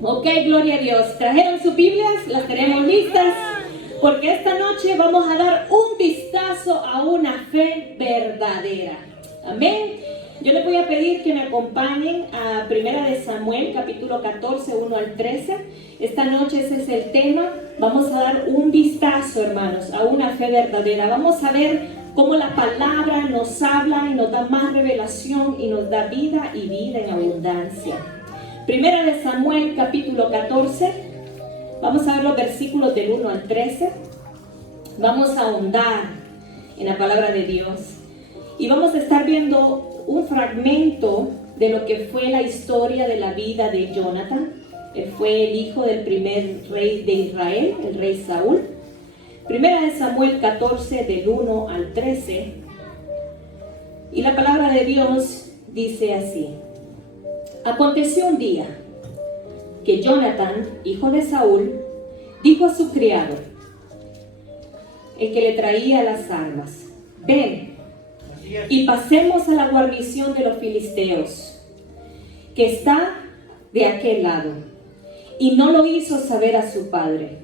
Ok, gloria a Dios. ¿Trajeron sus Biblias? ¿Las tenemos listas? Porque esta noche vamos a dar un vistazo a una fe verdadera. Amén. Yo les voy a pedir que me acompañen a 1 de Samuel, capítulo 14, 1 al 13. Esta noche ese es el tema. Vamos a dar un vistazo, hermanos, a una fe verdadera. Vamos a ver cómo la palabra nos habla y nos da más revelación y nos da vida y vida en abundancia. 1 de Samuel, capítulo 14. Vamos a ver los versículos del 1 al 13. Vamos a ahondar en la palabra de Dios. Y vamos a estar viendo un fragmento de lo que fue la historia de la vida de Jonathan. Él fue el hijo del primer rey de Israel, el rey Saúl. 1 de Samuel 14, del 1 al 13. Y la palabra de Dios dice así. Aconteció un día que Jonathan, hijo de Saúl, dijo a su criado, el que le traía las armas, ven y pasemos a la guarnición de los filisteos, que está de aquel lado. Y no lo hizo saber a su padre.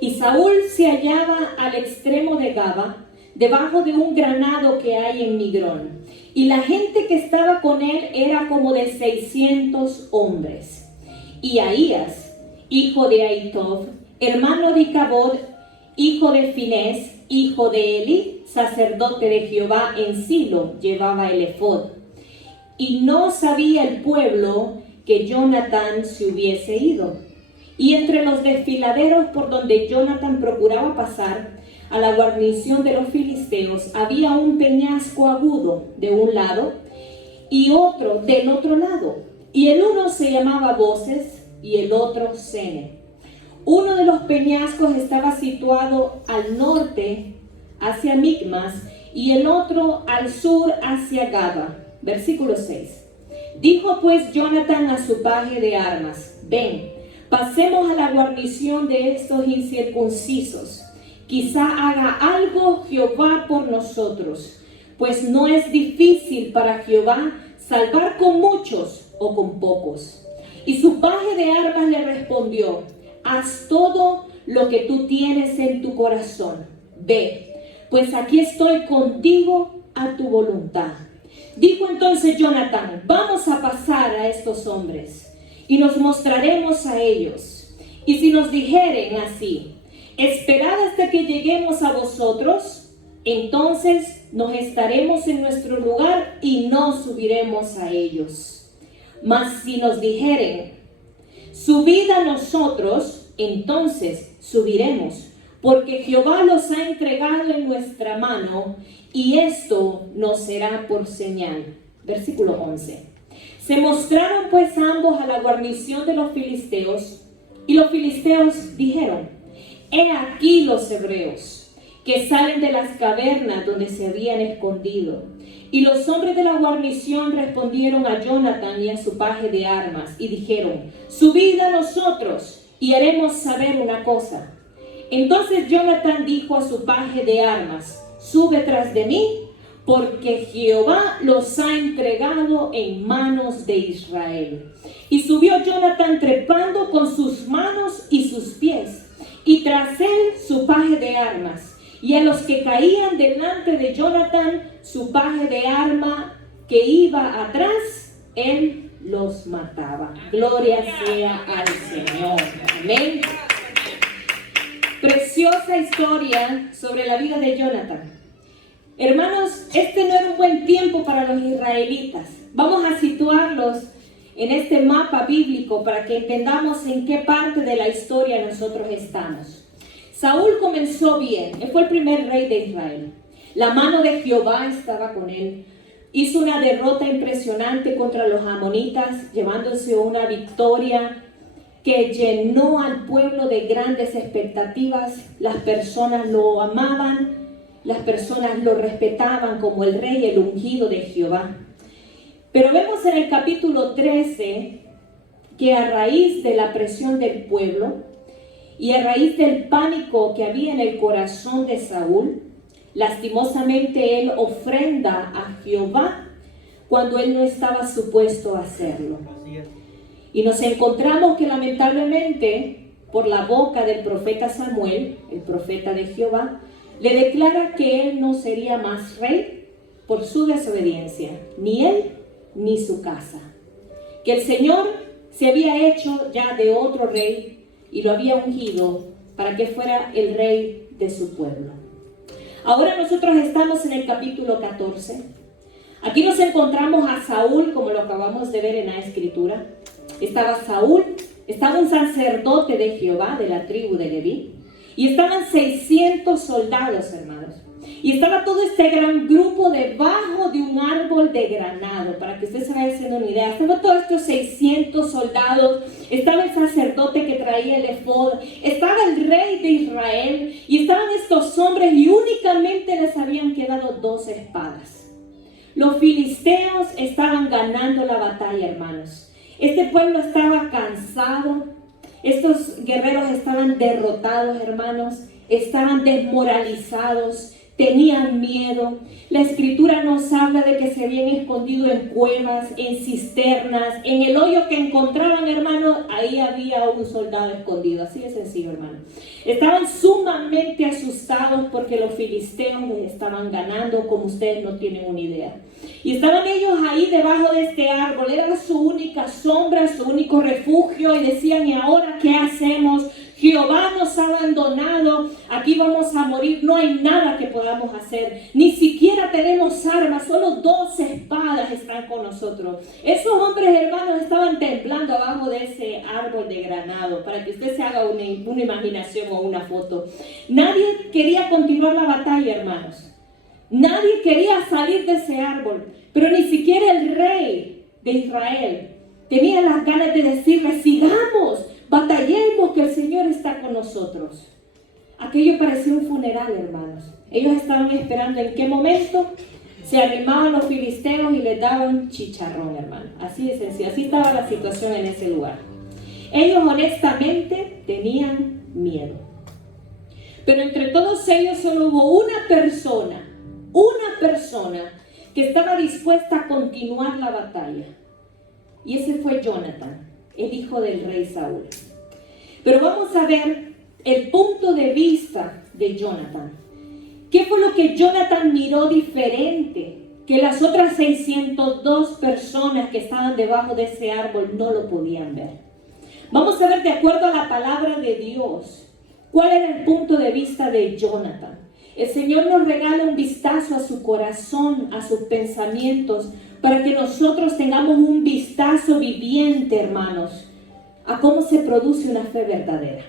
Y Saúl se hallaba al extremo de Gaba, debajo de un granado que hay en Migrón. Y la gente que estaba con él era como de 600 hombres. Y Ahías, hijo de Ahitub, hermano de Icabod, hijo de Finés, hijo de Eli, sacerdote de Jehová en Silo, llevaba el efod. Y no sabía el pueblo que Jonathan se hubiese ido. Y entre los desfiladeros por donde Jonathan procuraba pasar a la guarnición de los filisteos, había un peñasco agudo de un lado y otro del otro lado. Y el uno se llamaba Boses y el otro Sene. Uno de los peñascos estaba situado al norte hacia Micmas y el otro al sur hacia Gaba. Versículo 6. Dijo pues Jonathan a su paje de armas, ven, pasemos a la guarnición de estos incircuncisos. Quizá haga algo Jehová por nosotros, pues no es difícil para Jehová salvar con muchos o con pocos. Y su paje de armas le respondió, haz todo lo que tú tienes en tu corazón. Ve, pues aquí estoy contigo a tu voluntad. Dijo entonces Jonathan, vamos a pasar a estos hombres y nos mostraremos a ellos. Y si nos dijeren así, esperad hasta que lleguemos a vosotros, entonces nos estaremos en nuestro lugar y no subiremos a ellos. Mas si nos dijeren, subid a nosotros, entonces subiremos, porque Jehová los ha entregado en nuestra mano, y esto nos será por señal. Versículo 11. Se mostraron pues ambos a la guarnición de los filisteos, y los filisteos dijeron, he aquí los hebreos, que salen de las cavernas donde se habían escondido. Y los hombres de la guarnición respondieron a Jonathan y a su paje de armas, y dijeron, subid a nosotros, y haremos saber una cosa. Entonces Jonathan dijo a su paje de armas, sube tras de mí, porque Jehová los ha entregado en manos de Israel. Y subió Jonathan trepando con sus manos y sus pies, y tras él su paje de armas. Y a los que caían delante de Jonathan, su paje de arma que iba atrás, él los mataba. Gloria sea al Señor. Amén. Preciosa historia sobre la vida de Jonathan. Hermanos, este no era un buen tiempo para los israelitas. Vamos a situarlos en este mapa bíblico para que entendamos en qué parte de la historia nosotros estamos. Saúl comenzó bien, él fue el primer rey de Israel. La mano de Jehová estaba con él. Hizo una derrota impresionante contra los amonitas, llevándose una victoria que llenó al pueblo de grandes expectativas. Las personas lo amaban, las personas lo respetaban como el rey, el ungido de Jehová. Pero vemos en el capítulo 13 que a raíz de la presión del pueblo y a raíz del pánico que había en el corazón de Saúl, lastimosamente él ofrenda a Jehová cuando él no estaba supuesto a hacerlo. Y nos encontramos que lamentablemente, por la boca del profeta Samuel, el profeta de Jehová, le declara que él no sería más rey por su desobediencia, ni él ni su casa. Que el Señor se había hecho ya de otro rey y lo había ungido para que fuera el rey de su pueblo. Ahora nosotros estamos en el capítulo 14. Aquí nos encontramos a Saúl, como lo acabamos de ver en la escritura. Estaba Saúl, estaba un sacerdote de Jehová, de la tribu de Leví, y estaban 600 soldados, hermanos. Y estaba todo este gran grupo debajo de un árbol de granado, para que usted se vaya haciendo una idea. Estaban todos estos 600 soldados, estaba el sacerdote que traía el efod, estaba el rey de Israel, y estaban estos hombres y únicamente les habían quedado 2 espadas. Los filisteos estaban ganando la batalla, hermanos. Este pueblo estaba cansado, estos guerreros estaban derrotados, hermanos, estaban desmoralizados, tenían miedo. La escritura nos habla de que se habían escondido en cuevas, en cisternas, en el hoyo que encontraban, hermanos, ahí había un soldado escondido, así de sencillo, hermano. Estaban sumamente asustados porque los filisteos les estaban ganando, como ustedes no tienen una idea. Y estaban ellos ahí debajo de este árbol, era su única sombra, su único refugio, y decían, ¿y ahora qué hacemos? Jehová nos ha abandonado, aquí vamos a morir, no hay nada que podamos hacer, ni siquiera tenemos armas, solo 2 espadas están con nosotros. Esos hombres, hermanos, estaban temblando abajo de ese árbol de granado, para que usted se haga una imaginación o una foto. Nadie quería continuar la batalla, hermanos. Nadie quería salir de ese árbol, pero ni siquiera el rey de Israel tenía las ganas de decirle, sigamos, batallemos, que el Señor está con nosotros. Aquello parecía un funeral, hermanos. Ellos estaban esperando en qué momento se animaban los filisteos y les daban chicharrón, hermano. Así de sencillo, así estaba la situación en ese lugar. Ellos honestamente tenían miedo. Pero entre todos ellos solo hubo una persona que estaba dispuesta a continuar la batalla. Y ese fue Jonatán, el hijo del rey Saúl. Pero vamos a ver el punto de vista de Jonatán. ¿Qué fue lo que Jonatán miró diferente que las otras 602 personas que estaban debajo de ese árbol no lo podían ver? Vamos a ver, de acuerdo a la palabra de Dios, cuál era el punto de vista de Jonatán. El Señor nos regala un vistazo a su corazón, a sus pensamientos, para que nosotros tengamos un vistazo viviente, hermanos, a cómo se produce una fe verdadera.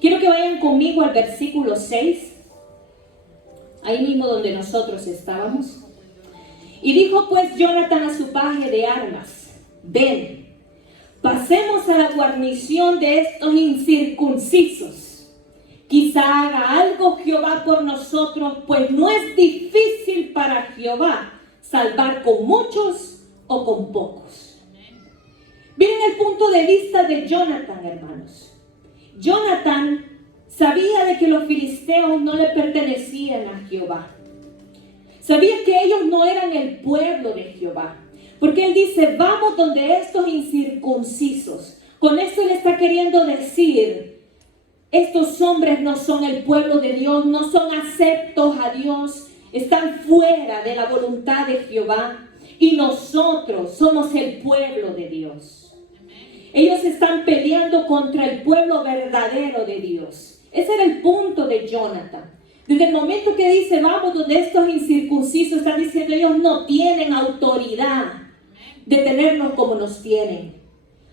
Quiero que vayan conmigo al versículo 6, ahí mismo donde nosotros estábamos. Y dijo pues Jonatán a su paje de armas, ven, pasemos a la guarnición de estos incircuncisos. Quizá haga algo Jehová por nosotros, pues no es difícil para Jehová salvar con muchos o con pocos. Miren el punto de vista de Jonatán, hermanos. Jonatán sabía de que los filisteos no le pertenecían a Jehová. Sabía que ellos no eran el pueblo de Jehová. Porque él dice, vamos donde estos incircuncisos. Con esto él está queriendo decir, estos hombres no son el pueblo de Dios, no son aceptos a Dios, están fuera de la voluntad de Jehová y nosotros somos el pueblo de Dios. Ellos están peleando contra el pueblo verdadero de Dios. Ese era el punto de Jonatán. Desde el momento que dice, vamos donde estos incircuncisos, están diciendo, ellos no tienen autoridad de tenernos como nos tienen.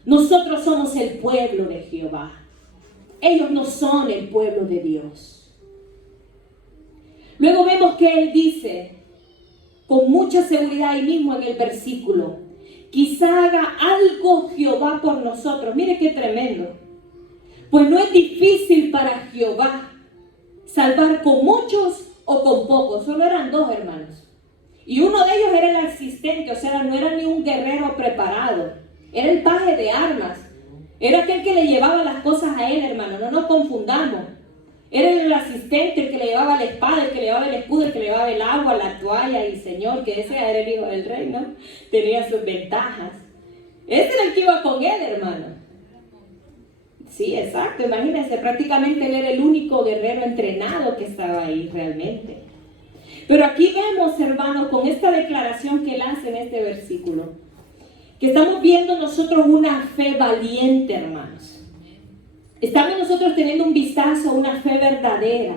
Nosotros somos el pueblo de Jehová. Ellos no son el pueblo de Dios. Luego vemos que él dice, con mucha seguridad ahí mismo en el versículo, quizá haga algo Jehová por nosotros. Mire qué tremendo. Pues no es difícil para Jehová salvar con muchos o con pocos. Solo eran 2 hermanos. Y uno de ellos era el asistente, o sea, no era ni un guerrero preparado. Era el paje de armas. Era aquel que le llevaba las cosas a él, hermano, no nos confundamos. Era el asistente, el que le llevaba la espada, el que le llevaba el escudo, el que le llevaba el agua, la toalla, y Señor, que ese era el hijo del rey, ¿no? Tenía sus ventajas. Ese era el que iba con él, hermano. Sí, exacto, imagínense, prácticamente él era el único guerrero entrenado que estaba ahí realmente. Pero aquí vemos, hermanos, con esta declaración que él hace en este versículo, que estamos viendo nosotros una fe valiente, hermanos. Estamos nosotros teniendo un vistazo a una fe verdadera.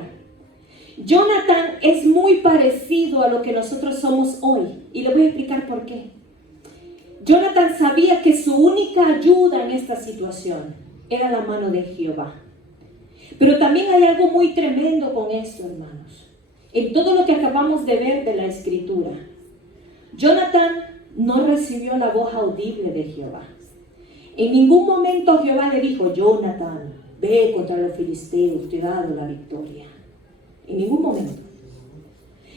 Jonathan es muy parecido a lo que nosotros somos hoy, y le voy a explicar por qué. Jonathan sabía que su única ayuda en esta situación era la mano de Jehová. Pero también hay algo muy tremendo con esto, hermanos. En todo lo que acabamos de ver de la Escritura, Jonathan no recibió la voz audible de Jehová. En ningún momento Jehová le dijo: Jonathan, ve contra los filisteos, te he dado la victoria. En ningún momento.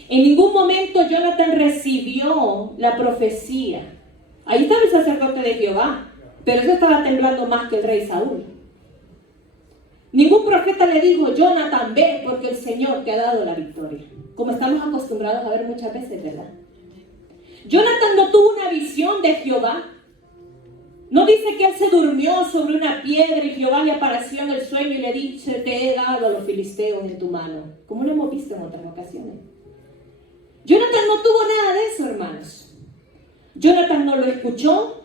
En ningún momento Jonathan recibió la profecía. Ahí estaba el sacerdote de Jehová, pero eso estaba temblando más que el rey Saúl. Ningún profeta le dijo: Jonathan, ve porque el Señor te ha dado la victoria. Como estamos acostumbrados a ver muchas veces, ¿verdad? Jonathan no tuvo una visión de Jehová. No dice que él se durmió sobre una piedra y Jehová le apareció en el sueño y le dice: te he dado a los filisteos en tu mano, como lo hemos visto en otras ocasiones. Jonathan no tuvo nada de eso, hermanos. Jonathan no lo escuchó.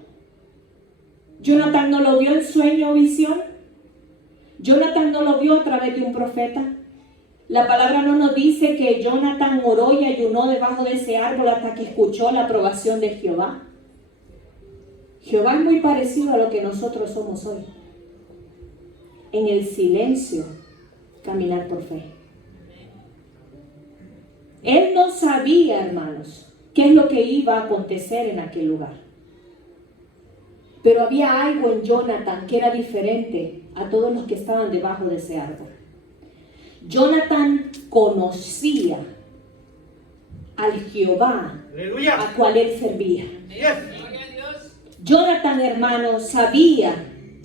Jonathan no lo vio en sueño o visión. Jonathan no lo vio a través de un profeta. La palabra no nos dice que Jonathan oró y ayunó debajo de ese árbol hasta que escuchó la aprobación de Jehová. Jehová es muy parecido a lo que nosotros somos hoy. En el silencio, caminar por fe. Él no sabía, hermanos, qué es lo que iba a acontecer en aquel lugar. Pero había algo en Jonathan que era diferente a todos los que estaban debajo de ese árbol. Jonathan conocía al Jehová a cual él servía. Jonathan, hermano, sabía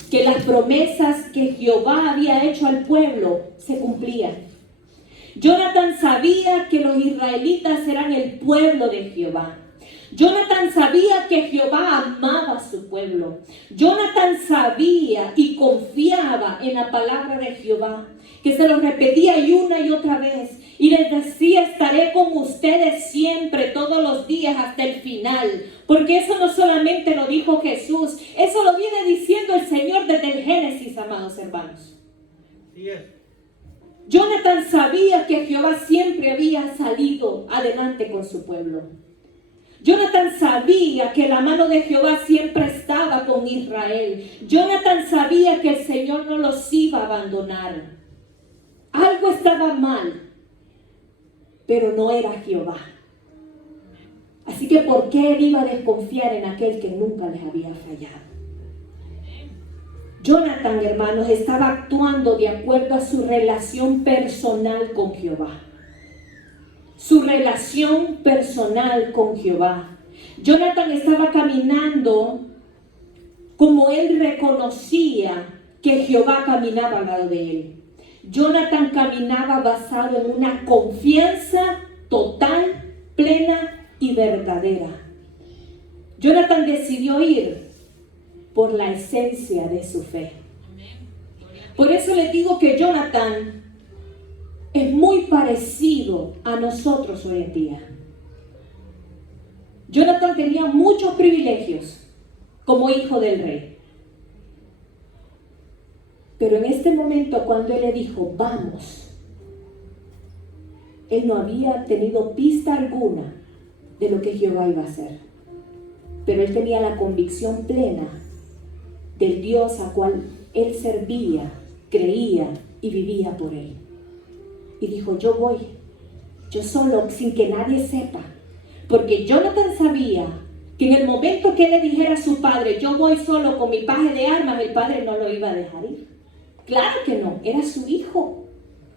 que las promesas que Jehová había hecho al pueblo se cumplían. Jonathan sabía que los israelitas eran el pueblo de Jehová. Jonathan sabía que Jehová amaba a su pueblo. Jonathan sabía y confiaba en la palabra de Jehová, que se lo repetía y otra vez. Y les decía: estaré con ustedes siempre, todos los días, hasta el final. Porque eso no solamente lo dijo Jesús, eso lo viene diciendo el Señor desde el Génesis, amados hermanos. Sí es. Jonathan sabía que Jehová siempre había salido adelante con su pueblo. Jonathan sabía que la mano de Jehová siempre estaba con Israel. Jonathan sabía que el Señor no los iba a abandonar. Algo estaba mal, pero no era Jehová. Así que ¿por qué él iba a desconfiar en aquel que nunca les había fallado? Jonathan, hermanos, estaba actuando de acuerdo a su relación personal con Jehová. Su relación personal con Jehová. Jonathan estaba caminando como él reconocía que Jehová caminaba al lado de él. Jonathan caminaba basado en una confianza total, plena y verdadera. Jonathan decidió ir por la esencia de su fe. Por eso les digo que Jonathan es muy parecido a nosotros hoy en día. Jonathan tenía muchos privilegios como hijo del rey. Pero en este momento, cuando él le dijo: vamos, él no había tenido pista alguna de lo que Jehová iba a hacer. Pero él tenía la convicción plena del Dios a cual él servía, creía y vivía por él. Y dijo: yo voy, yo solo, sin que nadie sepa. Porque Jonathan sabía que en el momento que él le dijera a su padre: yo voy solo con mi paje de armas, el padre no lo iba a dejar ir. Claro que no, era su hijo.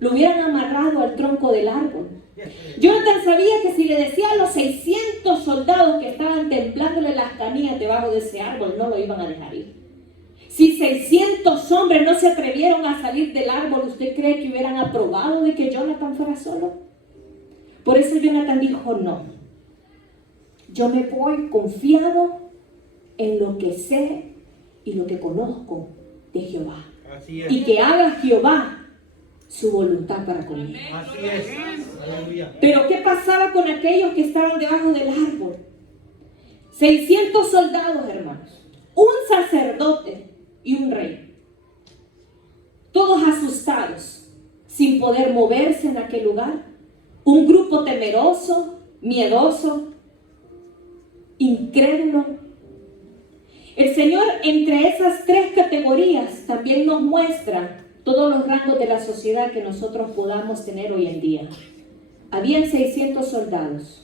Lo hubieran amarrado al tronco del árbol. Jonathan sabía que si le decía a los 600 soldados que estaban templándole las canillas debajo de ese árbol, no lo iban a dejar ir. Si 600 hombres no se atrevieron a salir del árbol, ¿usted cree que hubieran aprobado de que Jonathan fuera solo? Por eso Jonathan dijo: no, yo me voy confiado en lo que sé y lo que conozco de Jehová. Así es. Y que haga Jehová su voluntad para conmigo. Así es. Aleluya. Pero ¿qué pasaba con aquellos que estaban debajo del árbol? 600 soldados, hermanos, un sacerdote y un rey. Todos asustados, sin poder moverse en aquel lugar. Un grupo temeroso, miedoso, incrédulo. El Señor, entre esas tres categorías, también nos muestra todos los rangos de la sociedad que nosotros podamos tener hoy en día. Habían 600 soldados.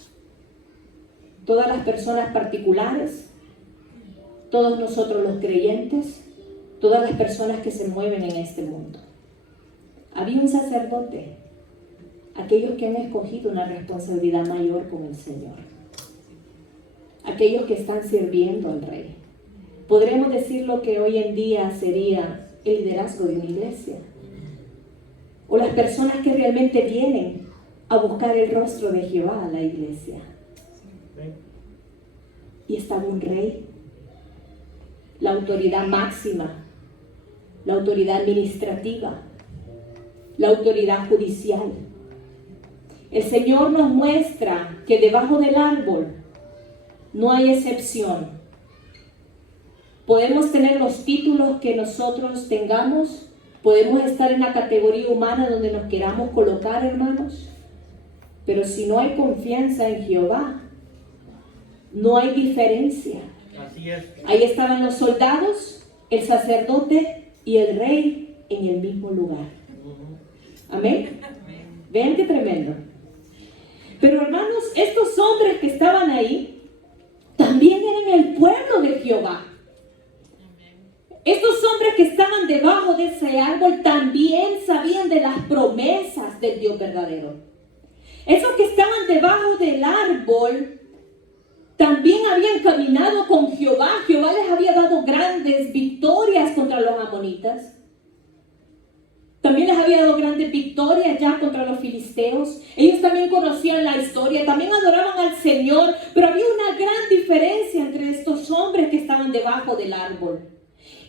Todas las personas particulares, todos nosotros los creyentes, todas las personas que se mueven en este mundo. Había un sacerdote, aquellos que han escogido una responsabilidad mayor con el Señor, aquellos que están sirviendo al Rey. Podremos decir lo que hoy en día sería el liderazgo de una iglesia, o las personas que realmente vienen a buscar el rostro de Jehová a la iglesia. Y estaba un rey, la autoridad máxima, la autoridad administrativa, la autoridad judicial. El Señor nos muestra que debajo del árbol no hay excepción. Podemos tener los títulos que nosotros tengamos, podemos estar en la categoría humana donde nos queramos colocar, hermanos, pero si no hay confianza en Jehová, no hay diferencia. Así es. Ahí estaban los soldados, el sacerdote y el rey en el mismo lugar. Amén. Vean qué tremendo. Pero hermanos, estos hombres que estaban ahí también eran el pueblo de Jehová. Estos hombres que estaban debajo de ese árbol también sabían de las promesas del Dios verdadero. Esos que estaban debajo del árbol también habían caminado con Jehová. Jehová les había dado grandes victorias contra los amonitas. También les había dado grandes victorias ya contra los filisteos. Ellos también conocían la historia, también adoraban al Señor, pero había una gran diferencia entre estos hombres que estaban debajo del árbol.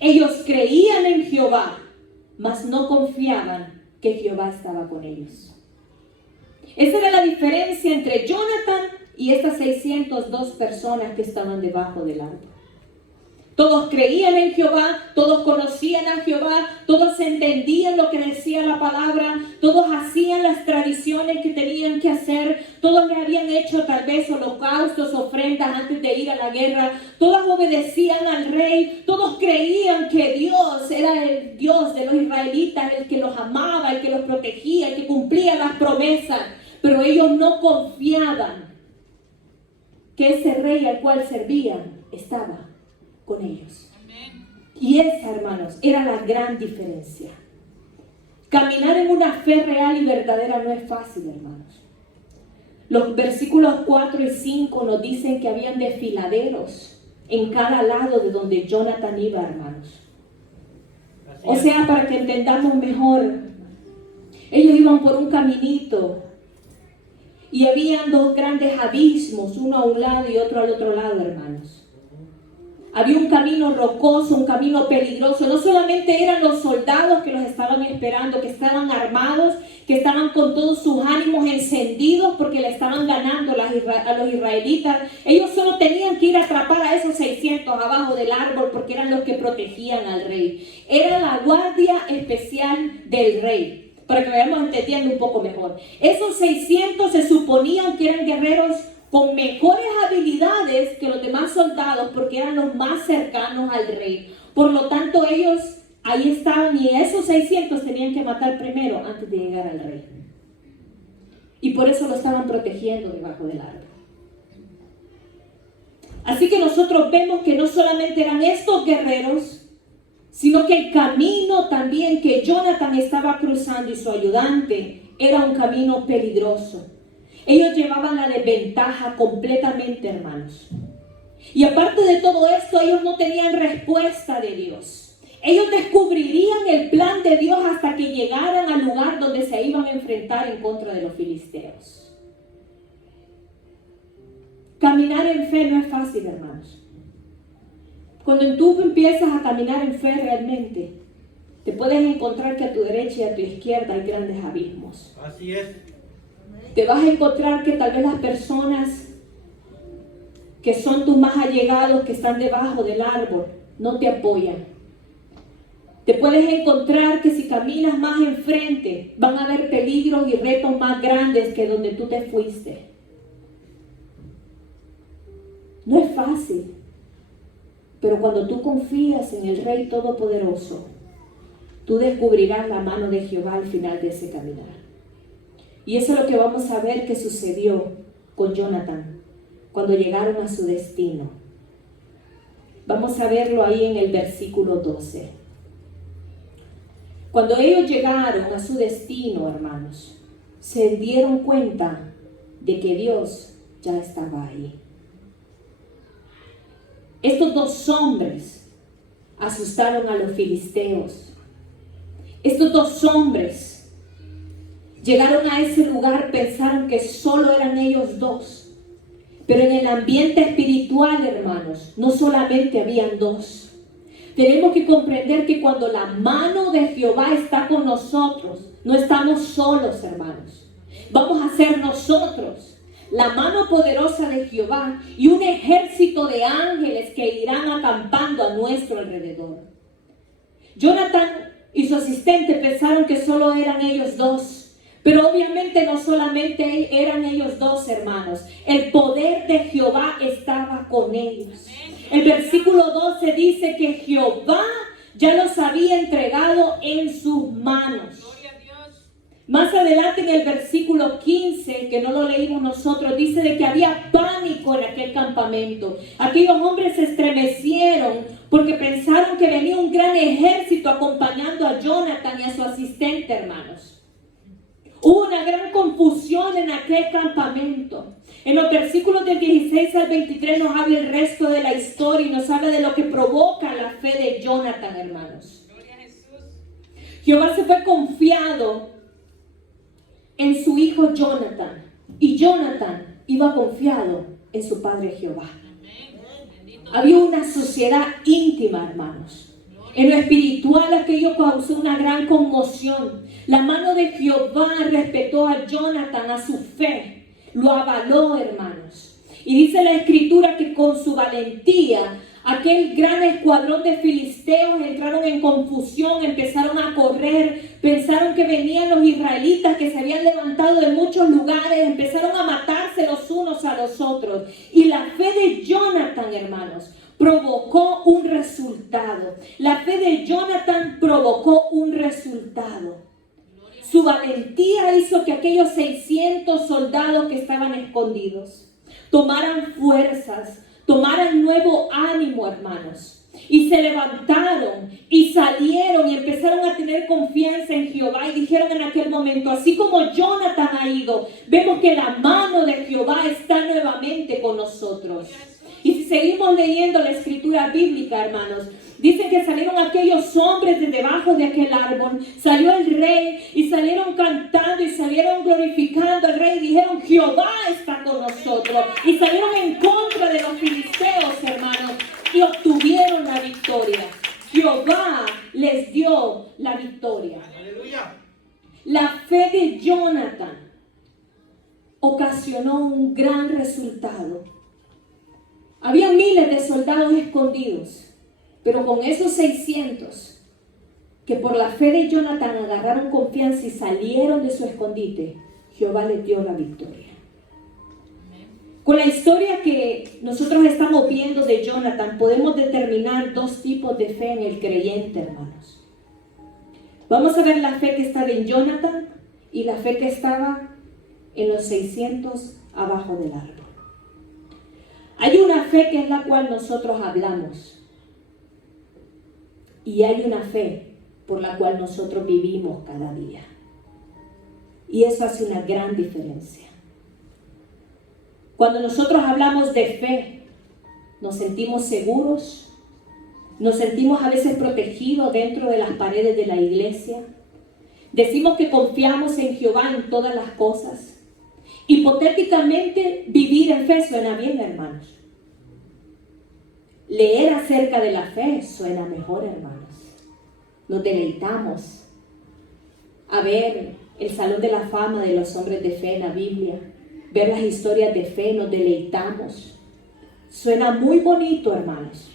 Ellos creían en Jehová, mas no confiaban que Jehová estaba con ellos. Esa era la diferencia entre Jonathan y estas 602 personas que estaban debajo del árbol. Todos creían en Jehová, todos conocían a Jehová, todos entendían lo que decía la palabra, todos hacían las tradiciones que tenían que hacer, todos le habían hecho tal vez holocaustos, ofrendas antes de ir a la guerra, todos obedecían al rey, todos creían que Dios era el Dios de los israelitas, el que los amaba, el que los protegía, el que cumplía las promesas, pero ellos no confiaban que ese rey al cual servían estaba con ellos. Amén. Y esa, hermanos, era la gran diferencia. Caminar en una fe real y verdadera no es fácil, hermanos. Los versículos 4 y 5 nos dicen que habían desfiladeros en cada lado de donde Jonathan iba, hermanos. O sea, para que entendamos mejor, ellos iban por un caminito y habían dos grandes abismos, uno a un lado y otro al otro lado, hermanos. Había un camino rocoso, un camino peligroso. No solamente eran los soldados que los estaban esperando, que estaban armados, que estaban con todos sus ánimos encendidos porque le estaban ganando a los israelitas. Ellos solo tenían que ir a atrapar a esos 600 abajo del árbol porque eran los que protegían al rey. Era la guardia especial del rey, para que vayamos entendiendo un poco mejor. Esos 600 se suponían que eran guerreros con mejores habilidades que los demás soldados porque eran los más cercanos al rey. Por lo tanto, ellos ahí estaban y esos 600 tenían que matar primero antes de llegar al rey. Y por eso lo estaban protegiendo debajo del árbol. Así que nosotros vemos que no solamente eran estos guerreros, sino que el camino también que Jonathan estaba cruzando y su ayudante era un camino peligroso. Ellos llevaban la desventaja completamente, hermanos. Y aparte de todo esto, ellos no tenían respuesta de Dios. Ellos descubrirían el plan de Dios hasta que llegaran al lugar donde se iban a enfrentar en contra de los filisteos. Caminar en fe no es fácil, hermanos. Cuando tú empiezas a caminar en fe realmente, te puedes encontrar que a tu derecha y a tu izquierda hay grandes abismos. Así es. Te vas a encontrar que tal vez las personas que son tus más allegados, que están debajo del árbol, no te apoyan. Te puedes encontrar que si caminas más enfrente, van a haber peligros y retos más grandes que donde tú te fuiste. No es fácil, pero cuando tú confías en el Rey Todopoderoso, tú descubrirás la mano de Jehová al final de ese caminar. Y eso es lo que vamos a ver que sucedió con Jonathan cuando llegaron a su destino. Vamos a verlo ahí en el versículo 12. Cuando ellos llegaron a su destino, hermanos, se dieron cuenta de que Dios ya estaba ahí. Estos dos hombres asustaron a los filisteos. Estos dos hombres llegaron a ese lugar, pensaron que solo eran ellos dos. Pero en el ambiente espiritual, hermanos, no solamente habían dos. Tenemos que comprender que cuando la mano de Jehová está con nosotros, no estamos solos, hermanos. Vamos a ser nosotros la mano poderosa de Jehová y un ejército de ángeles que irán acampando a nuestro alrededor. Jonathan y su asistente pensaron que solo eran ellos dos, pero obviamente no solamente eran ellos dos, hermanos. El poder de Jehová estaba con ellos. El versículo 12 dice que Jehová ya los había entregado en sus manos. Más adelante en el versículo 15, que no lo leímos nosotros, dice de que había pánico en aquel campamento. Aquellos hombres se estremecieron porque pensaron que venía un gran ejército acompañando a Jonathan y a su asistente, hermanos. Hubo una gran confusión en aquel campamento. En los versículos del 16 al 23 nos habla el resto de la historia y nos habla de lo que provoca la fe de Jonathan, hermanos. Jehová se fue confiado en su hijo Jonathan, y Jonathan iba confiado en su padre Jehová. Había una sociedad íntima, hermanos. En lo espiritual aquello causó una gran conmoción. La mano de Jehová respetó a Jonathan, a su fe, lo avaló, hermanos. Y dice la escritura que con su valentía aquel gran escuadrón de filisteos entraron en confusión, empezaron a correr, pensaron que venían los israelitas que se habían levantado de muchos lugares, empezaron a matarse los unos a los otros. Y la fe de Jonathan, hermanos, provocó un resultado. La fe de Jonathan provocó un resultado. Su valentía hizo que aquellos 600 soldados que estaban escondidos tomaran fuerzas, tomaran nuevo ánimo, hermanos, y se levantaron y salieron y empezaron a tener confianza en Jehová y dijeron en aquel momento, así como Jonathan ha ido, vemos que la mano de Jehová está nuevamente con nosotros. Y si seguimos leyendo la escritura bíblica, hermanos, dice que salieron aquellos hombres de debajo de aquel árbol, salió el rey y salieron cantando y salieron glorificando al rey y dijeron, Jehová está con nosotros. Y salieron en contra de los filisteos, hermanos, y obtuvieron la victoria. Jehová les dio la victoria. Aleluya. La fe de Jonathan ocasionó un gran resultado. Había miles de soldados escondidos, pero con esos 600 que por la fe de Jonathan agarraron confianza y salieron de su escondite, Jehová les dio la victoria. Con la historia que nosotros estamos viendo de Jonathan, podemos determinar dos tipos de fe en el creyente, hermanos. Vamos a ver la fe que estaba en Jonathan y la fe que estaba en los 600 abajo del árbol. Hay una fe que es la cual nosotros hablamos. Y hay una fe por la cual nosotros vivimos cada día. Y eso hace una gran diferencia. Cuando nosotros hablamos de fe, nos sentimos seguros, nos sentimos a veces protegidos dentro de las paredes de la iglesia. Decimos que confiamos en Jehová en todas las cosas. Hipotéticamente, vivir en fe suena bien, hermanos. leer acerca de la fe suena mejor, hermanos. Nos deleitamos a ver el Salón de la Fama de los hombres de fe en la Biblia, ver las historias de fe, nos deleitamos. Suena muy bonito, hermanos.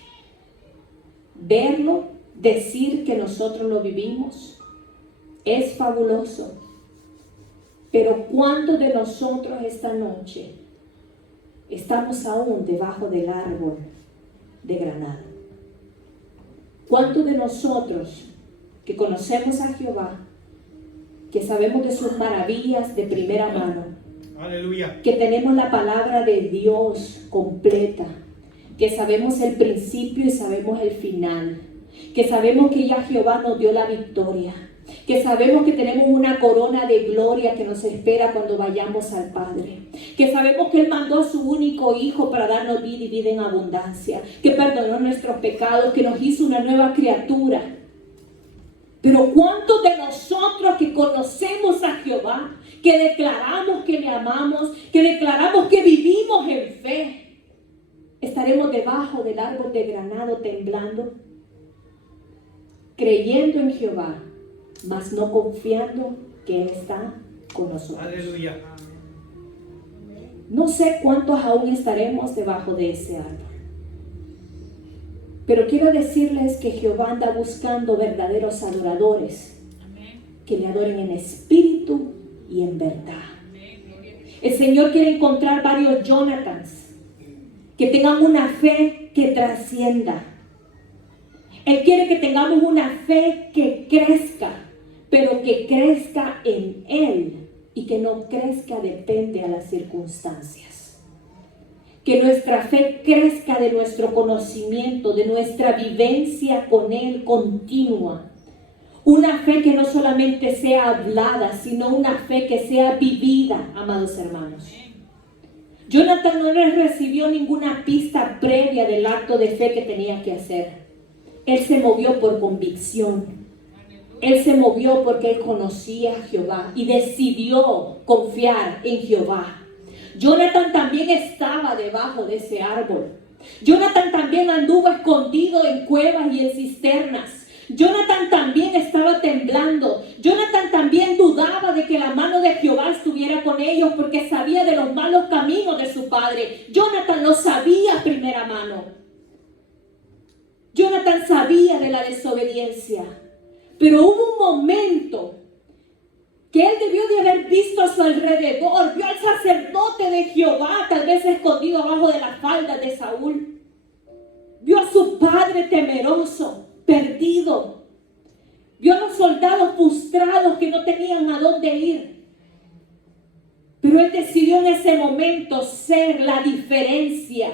Verlo, decir que nosotros lo vivimos, es fabuloso. Pero ¿cuántos de nosotros esta noche estamos aún debajo del árbol de granado? ¿Cuántos de nosotros que conocemos a Jehová, que sabemos de sus maravillas de primera mano, Aleluya. que tenemos la palabra de Dios completa, que sabemos el principio y sabemos el final, que sabemos que ya Jehová nos dio la victoria, que sabemos que tenemos una corona de gloria que nos espera cuando vayamos al Padre, que sabemos que Él mandó a su único Hijo para darnos vida y vida en abundancia, que perdonó nuestros pecados, que nos hizo una nueva criatura? Pero ¿cuántos de nosotros que conocemos a Jehová, que declaramos que le amamos, que declaramos que vivimos en fe, estaremos debajo del árbol de granado temblando, creyendo en Jehová, mas no confiando que Él está con nosotros? Aleluya. No sé cuántos aún estaremos debajo de ese árbol. Pero quiero decirles que Jehová anda buscando verdaderos adoradores que le adoren en espíritu y en verdad. El Señor quiere encontrar varios Jonathans que tengan una fe que trascienda. Él quiere que tengamos una fe que crezca, pero que crezca en Él y que no crezca depende a las circunstancias. Que nuestra fe crezca de nuestro conocimiento, de nuestra vivencia con Él continua. Una fe que no solamente sea hablada, sino una fe que sea vivida, amados hermanos. Jonathan no les recibió ninguna pista previa del acto de fe que tenía que hacer. Él se movió por convicción. Él se movió porque él conocía a Jehová y decidió confiar en Jehová. Jonathan también estaba debajo de ese árbol. Jonathan también anduvo escondido en cuevas y en cisternas. Jonathan también estaba temblando. Jonathan también dudaba de que la mano de Jehová estuviera con ellos porque sabía de los malos caminos de su padre. Jonathan lo sabía a primera mano. Jonathan sabía de la desobediencia. Pero hubo un momento que él debió de haber visto a su alrededor. Vio al sacerdote de Jehová, tal vez escondido abajo de las faldas de Saúl. Vio a su padre temeroso, perdido. Vio a los soldados frustrados que no tenían a dónde ir. Pero él decidió en ese momento ser la diferencia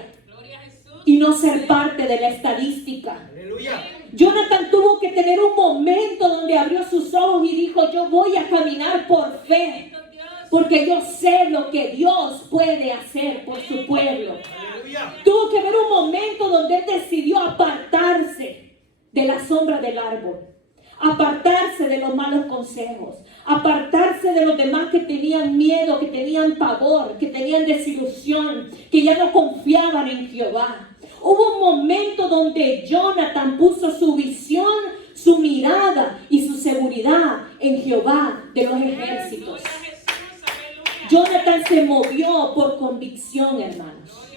y no ser parte de la estadística. Aleluya. Jonathan tuvo que tener un momento donde abrió sus ojos y dijo: yo voy a caminar por fe, porque yo sé lo que Dios puede hacer por su pueblo. Aleluya. Tuvo que haber un momento donde él decidió apartarse de la sombra del árbol, apartarse de los malos consejos, apartarse de los demás que tenían miedo, que tenían pavor, que tenían desilusión, que ya no confiaban en Jehová. Hubo un momento donde Jonathan puso su visión, su mirada y su seguridad en Jehová de los ejércitos. Jonathan se movió por convicción, hermanos.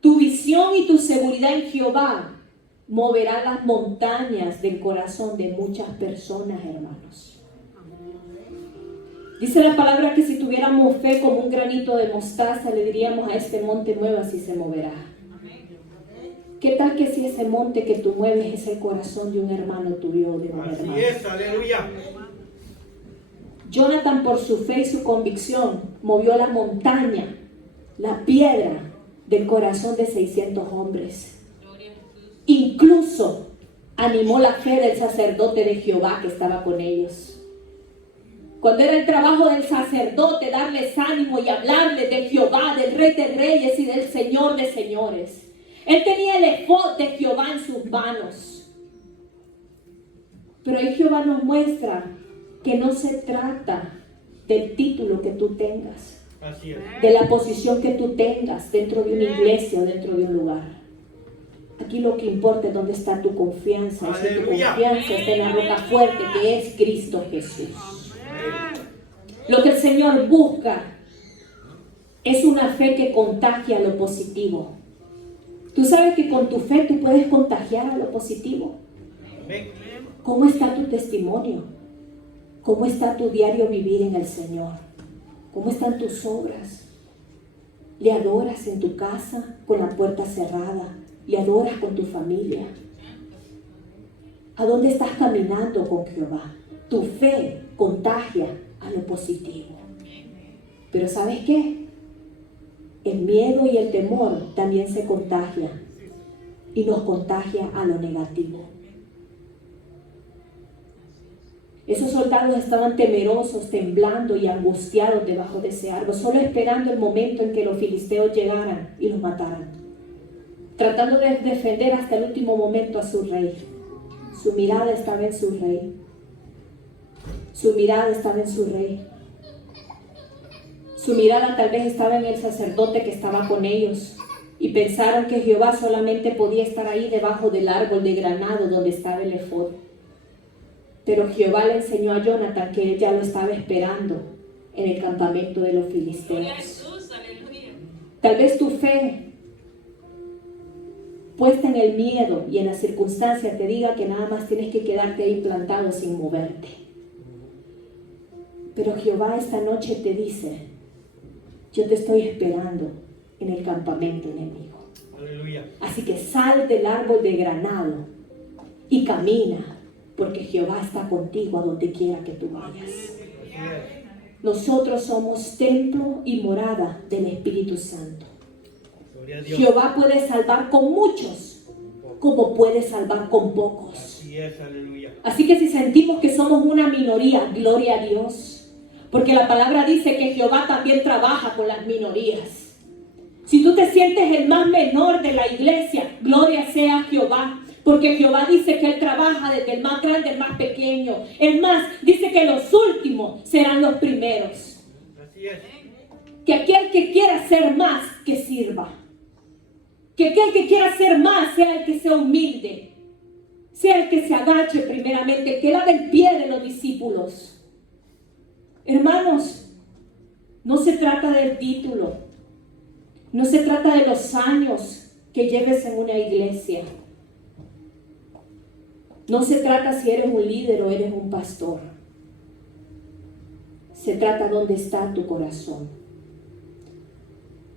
Tu visión y tu seguridad en Jehová moverá las montañas del corazón de muchas personas, hermanos. Dice la palabra que si tuviéramos fe como un granito de mostaza, le diríamos a este monte: muévase y se moverá. ¿Qué tal que si ese monte que tú mueves es el corazón de un hermano tuyo o de un hermano? Así es, aleluya. Jonathan, por su fe y su convicción, movió la montaña, la piedra del corazón de 600 hombres. Incluso animó la fe del sacerdote de Jehová que estaba con ellos. Cuando era el trabajo del sacerdote darles ánimo y hablarles de Jehová, del Rey de Reyes y del Señor de Señores. Él tenía el efod de Jehová en sus manos. Pero ahí Jehová nos muestra que no se trata del título que tú tengas. Así es. de la posición que tú tengas dentro de una iglesia o dentro de un lugar. Aquí lo que importa es dónde está tu confianza. Y si tu Aleluya. confianza está en la roca fuerte que es Cristo Jesús. Lo que el Señor busca es una fe que contagia lo positivo. Tú sabes que con tu fe tú puedes contagiar a lo positivo. Amén. ¿Cómo está tu testimonio? ¿Cómo está tu diario vivir en el Señor? ¿Cómo están tus obras? ¿Le adoras en tu casa con la puerta cerrada? ¿Le adoras con tu familia? ¿A dónde estás caminando con Jehová? Tu fe contagia a lo positivo. Pero ¿sabes qué? El miedo y el temor también se contagia y nos contagia a lo negativo. Esos soldados estaban temerosos, temblando y angustiados debajo de ese árbol, solo esperando el momento en que los filisteos llegaran y los mataran, tratando de defender hasta el último momento a su rey. Su mirada estaba en su rey. Su mirada estaba en su rey. Su mirada tal vez estaba en el sacerdote que estaba con ellos, y pensaron que Jehová solamente podía estar ahí debajo del árbol de granado donde estaba el efod. Pero Jehová le enseñó a Jonathan que él ya lo estaba esperando en el campamento de los filisteos. Tal vez tu fe puesta en el miedo y en las circunstancias te diga que nada más tienes que quedarte ahí plantado sin moverte. Pero Jehová esta noche te dice: yo te estoy esperando en el campamento enemigo. Aleluya. Así que sal del árbol de granado y camina, porque Jehová está contigo a donde quiera que tú vayas. Así es. Nosotros somos templo y morada del Espíritu Santo. Gloria a Dios. Jehová puede salvar con muchos, como puede salvar con pocos. Así es, aleluya. Así que si sentimos que somos una minoría, gloria a Dios. Porque la palabra dice que Jehová también trabaja con las minorías. Si tú te sientes el más menor de la iglesia, gloria sea a Jehová. Porque Jehová dice que Él trabaja desde el más grande al más pequeño. Es más, dice que los últimos serán los primeros. Así es. Que aquel que quiera ser más, que sirva. Que aquel que quiera ser más sea el que sea humilde. Sea el que se agache primeramente, que haga el pie de los discípulos. Hermanos, no se trata del título. No se trata de los años que lleves en una iglesia. No se trata si eres un líder o eres un pastor. Se trata dónde está tu corazón.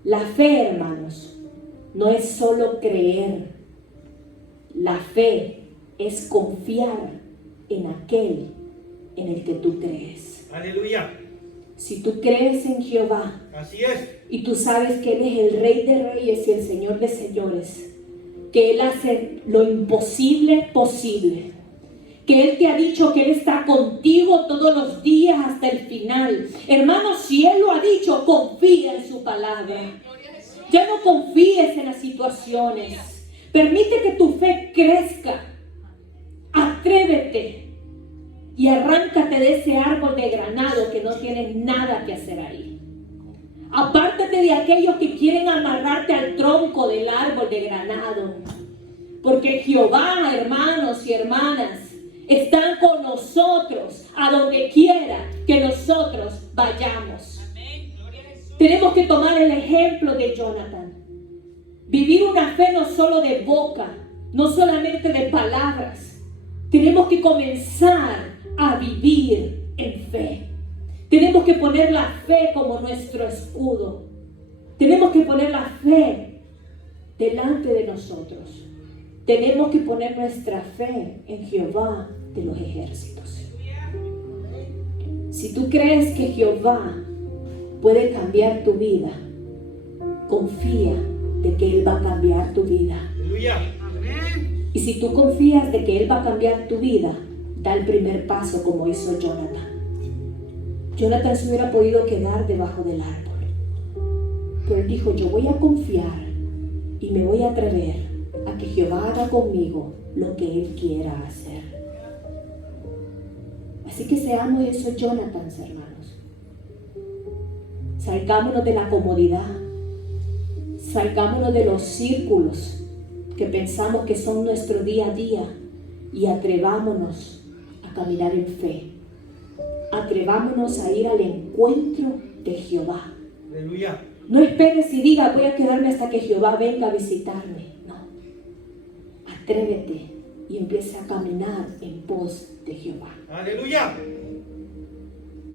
La fe, hermanos, no es solo creer. La fe es confiar en aquel en el que tú crees. Aleluya. Si tú crees en Jehová Así es. y tú sabes que Él es el Rey de Reyes y el Señor de Señores, que Él hace lo imposible posible, que Él te ha dicho que Él está contigo todos los días hasta el final. Hermanos, si Él lo ha dicho, confía en su palabra. Ya no confíes en las situaciones. Permite que tu fe crezca. Atrévete y arráncate de ese árbol de granado que no tienes nada que hacer ahí. Apártate de aquellos que quieren amarrarte al tronco del árbol de granado. Porque Jehová, hermanos y hermanas, están con nosotros a donde quiera que nosotros vayamos. Tenemos que tomar el ejemplo de Jonathan. Vivir una fe no solo de boca, no solamente de palabras. Tenemos que comenzar a vivir en fe. Tenemos que poner la fe como nuestro escudo. Tenemos que poner la fe delante de nosotros. Tenemos que poner nuestra fe en Jehová de los ejércitos. Si tú crees que Jehová puede cambiar tu vida, confía de que Él va a cambiar tu vida. Aleluya. Y si tú confías de que Él va a cambiar tu vida, da el primer paso como hizo Jonathan. Jonathan se hubiera podido quedar debajo del árbol, pero él dijo: yo voy a confiar y me voy a atrever a que Jehová haga conmigo lo que Él quiera hacer. Así que seamos esos Jonathans, hermanos. Salgámonos de la comodidad. Salgámonos de los círculos que pensamos que son nuestro día a día y atrevámonos a caminar en fe. Atrevámonos a ir al encuentro de Jehová. Aleluya. No esperes y diga, voy a quedarme hasta que Jehová venga a visitarme. No. Atrévete y empieza a caminar en pos de Jehová. Aleluya.